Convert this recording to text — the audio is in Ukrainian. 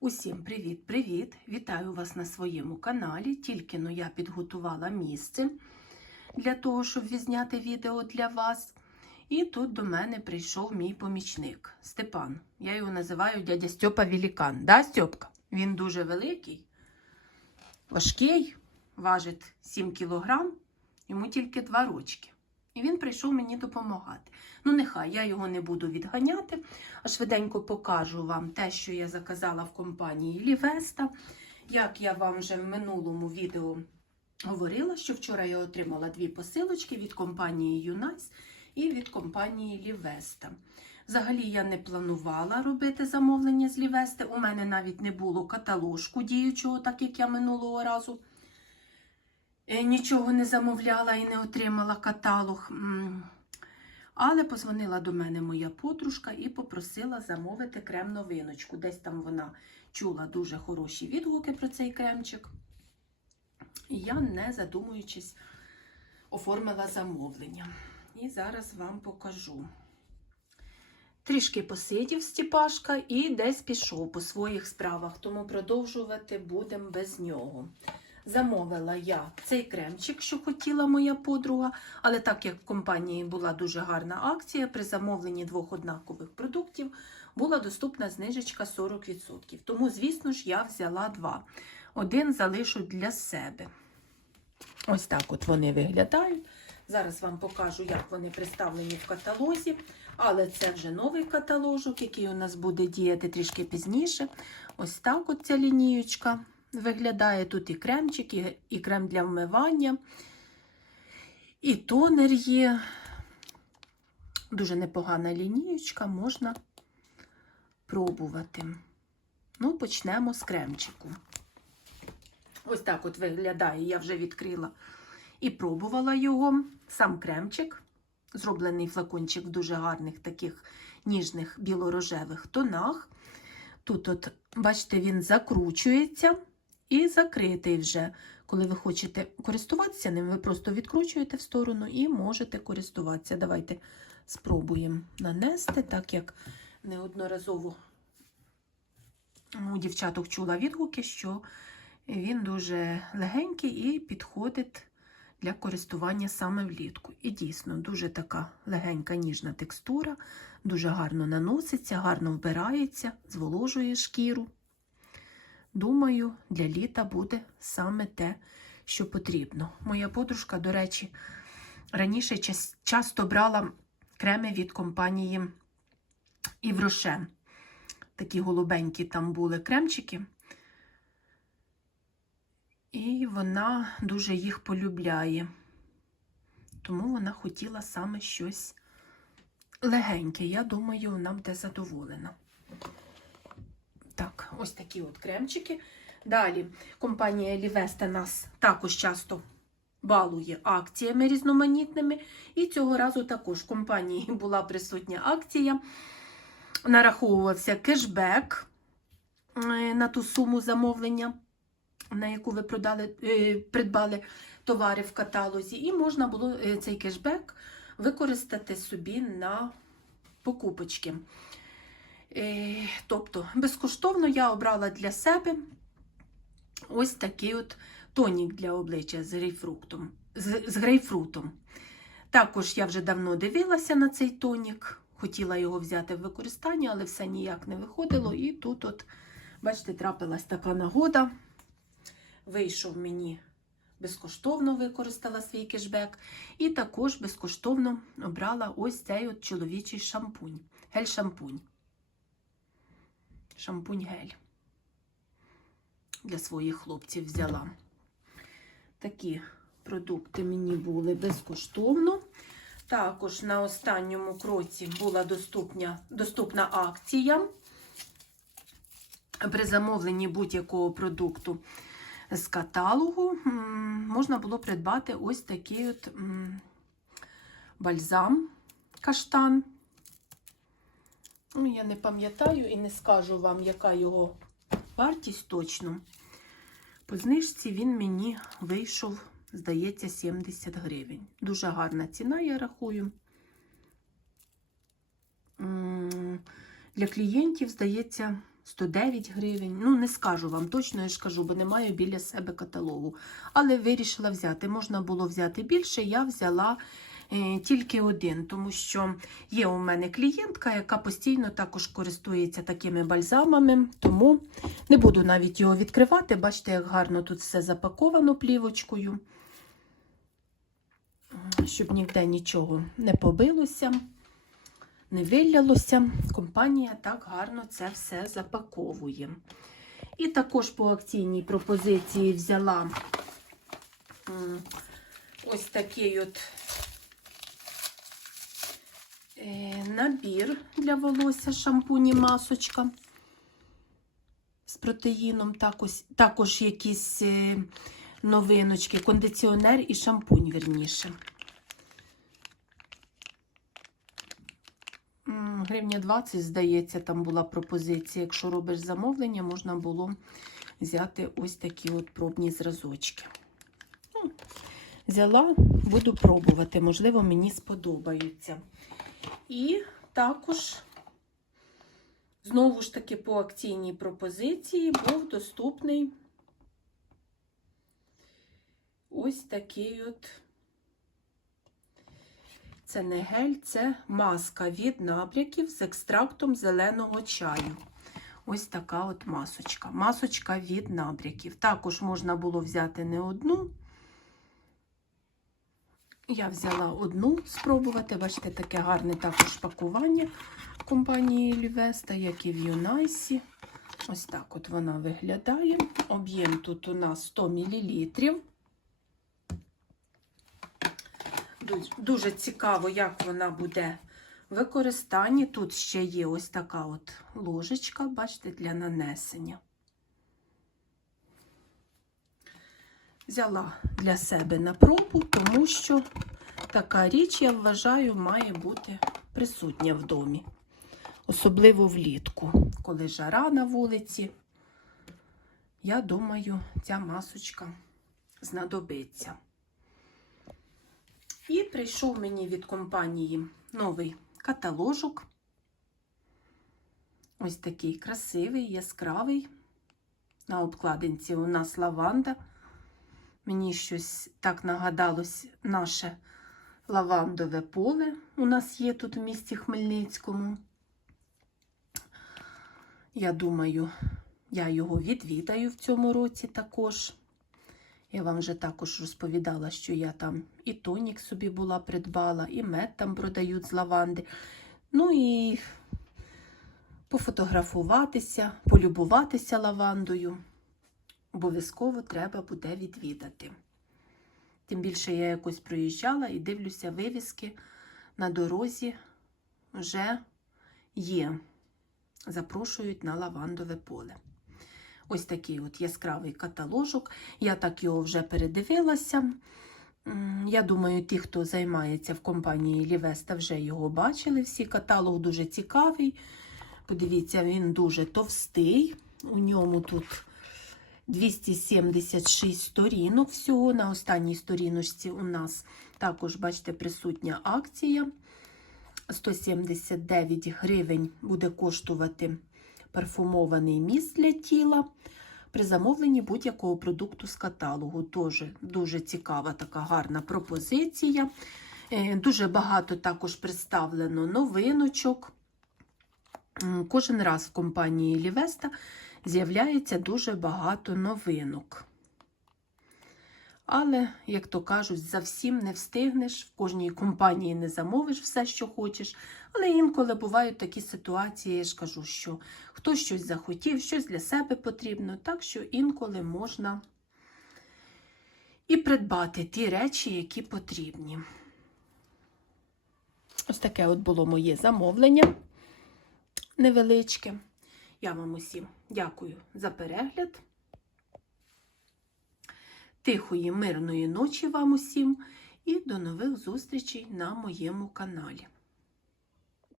Усім привіт-привіт! Вітаю вас на своєму каналі. Тільки но я підготувала місце для того, щоб відзняти відео для вас. І тут до мене прийшов мій помічник Степан. Я його називаю дядя Стьопа Велікан. Да, Стьопка? Він дуже великий, важкий, важить 7 кілограм, йому тільки 2 рочки. І він прийшов мені допомагати. Ну, нехай я його не буду відганяти, а швиденько покажу вам те, що я заказала в компанії Лівеста. Як я вам вже в минулому відео говорила, що вчора я отримала дві посилочки від компанії Юнайс і від компанії Лівеста. Взагалі я не планувала робити замовлення з Лівести. У мене навіть не було каталожку діючого, так як я минулого разу нічого не замовляла і не отримала каталог. Але позвонила до мене моя подружка і попросила замовити крем-новиночку. Десь там вона чула дуже хороші відгуки про цей кремчик. І я, не задумуючись, оформила замовлення. І зараз вам покажу. Трішки посидів Стіпашка і десь пішов по своїх справах, тому продовжувати будемо без нього. Замовила я цей кремчик, що хотіла моя подруга, але так як в компанії була дуже гарна акція, при замовленні двох однакових продуктів була доступна знижечка 40%. Тому, звісно ж, я взяла два. Один залишу для себе. Ось так от вони виглядають. Зараз вам покажу, як вони представлені в каталозі. Але це вже новий каталожок, який у нас буде діяти трішки пізніше. Ось так от ця лінієчка виглядає. Тут і кремчик, і, і крем для вмивання, і тонер є. Дуже непогана лінієчка, можна пробувати. Ну, почнемо з кремчику. Ось так от виглядає, я вже відкрила і пробувала його. Сам кремчик, зроблений флакончик в дуже гарних таких ніжних білорожевих тонах. Тут, от, бачите, він закручується і закритий вже. Коли ви хочете користуватися ним, ви просто відкручуєте в сторону і можете користуватися. Давайте спробуємо нанести, так як неодноразово у дівчаток чула відгуки, що він дуже легенький і підходить для користування саме влітку. І дійсно дуже така легенька ніжна текстура, дуже гарно наноситься, гарно вбирається, зволожує шкіру. Думаю, для літа буде саме те, що потрібно. Моя подружка, до речі, раніше час- часто брала креми від компанії Іврошен. Такі голубенькі там були кремчики. І вона дуже їх полюбляє. Тому вона хотіла саме щось легеньке. Я думаю, вона буде задоволена. Так, ось такі от кремчики. Далі компанія Лівеста нас також часто балує акціями різноманітними. І цього разу також в компанії була присутня акція. Нараховувався кешбек е, на ту суму замовлення, на яку ви продали, е, придбали товари в каталозі, і можна було е, цей кешбек використати собі на покупочки. Е, Тобто, безкоштовно я обрала для себе ось такий от тонік для обличчя з грейпфрутом. З, з грейпфрутом. Також я вже давно дивилася на цей тонік, хотіла його взяти в використання, але все ніяк не виходило. І тут, от, бачите, трапилась така нагода. Вийшов мені безкоштовно використала свій кешбек. І також безкоштовно обрала ось цей от чоловічий шампунь. Гель-шампунь. Шампунь-гель. Для своїх хлопців взяла. Такі продукти мені були безкоштовно. Також на останньому кроці була доступна, доступна акція при замовленні будь-якого продукту з каталогу можна було придбати ось такий от бальзам каштан. Ну, я не пам'ятаю і не скажу вам, яка його вартість точно. По знижці він мені вийшов, здається, 70 гривень. Дуже гарна ціна, я рахую. Для клієнтів, здається, 109 гривень. Ну, не скажу вам точно, я ж кажу, бо не маю біля себе каталогу. Але вирішила взяти. Можна було взяти більше, я взяла тільки один, тому що є у мене клієнтка, яка постійно також користується такими бальзамами, тому не буду навіть його відкривати. Бачите, як гарно тут все запаковано плівочкою, щоб ніде нічого не побилося не вилялося. Компанія так гарно це все запаковує. І також по акційній пропозиції взяла ось такий от е, набір для волосся, шампунь і масочка з протеїном, також, також якісь е, новиночки, кондиціонер і шампунь, верніше. Гривня 20, здається, там була пропозиція. Якщо робиш замовлення, можна було взяти ось такі от пробні зразочки. Ну, Взяла, буду пробувати, можливо, мені сподобаються. І також, знову ж таки, по акційній пропозиції був доступний ось такий от. Це не гель, це маска від набряків з екстрактом зеленого чаю. Ось така от масочка. Масочка від набряків. Також можна було взяти не одну. Я взяла одну спробувати. Бачите, таке гарне також пакування компанії Лівеста, як і в Юнайсі. Ось так от вона виглядає. Об'єм тут у нас 100 мл. Дуже- цікаво, як вона буде в використанні. Тут ще є ось така от ложечка, бачите, для нанесення. Взяла для себе на пробу, тому що така річ, я вважаю, має бути присутня в домі. Особливо влітку, коли жара на вулиці. Я думаю, ця масочка знадобиться. І прийшов мені від компанії новий каталожок. Ось такий красивий, яскравий. На обкладинці у нас лаванда. Мені щось так нагадалось наше лавандове поле. У нас є тут в місті Хмельницькому. Я думаю, я його відвідаю в цьому році також. Я вам вже також розповідала, що я там і тонік собі була придбала, і мед там продають з лаванди. Ну і пофотографуватися, полюбуватися лавандою. Обов'язково треба буде відвідати. Тим більше я якось проїжджала і дивлюся, вивіски на дорозі вже є. Запрошують на лавандове поле. Ось такий от яскравий каталожок. Я так його вже передивилася. Я думаю, ті, хто займається в компанії Лівеста, вже його бачили. Всі каталог дуже цікавий. Подивіться, він дуже товстий. У ньому тут 276 сторінок всього. На останній сторіночці у нас також, бачите, присутня акція. 179 гривень буде коштувати парфумований міст для тіла при замовленні будь-якого продукту з каталогу. Тоже дуже цікава така гарна пропозиція. Е, Дуже багато також представлено новиночок. Кожен раз в компанії Лівеста з'являється дуже багато новинок. Але, як то кажуть, за всім не встигнеш, в кожній компанії не замовиш все, що хочеш. Але інколи бувають такі ситуації, я ж кажу, що хтось щось захотів, щось для себе потрібно, так що інколи можна і придбати ті речі, які потрібні. Ось таке от було моє замовлення невеличке. Я вам усім дякую за перегляд. Тихої, мирної ночі вам усім і до нових зустрічей на моєму каналі.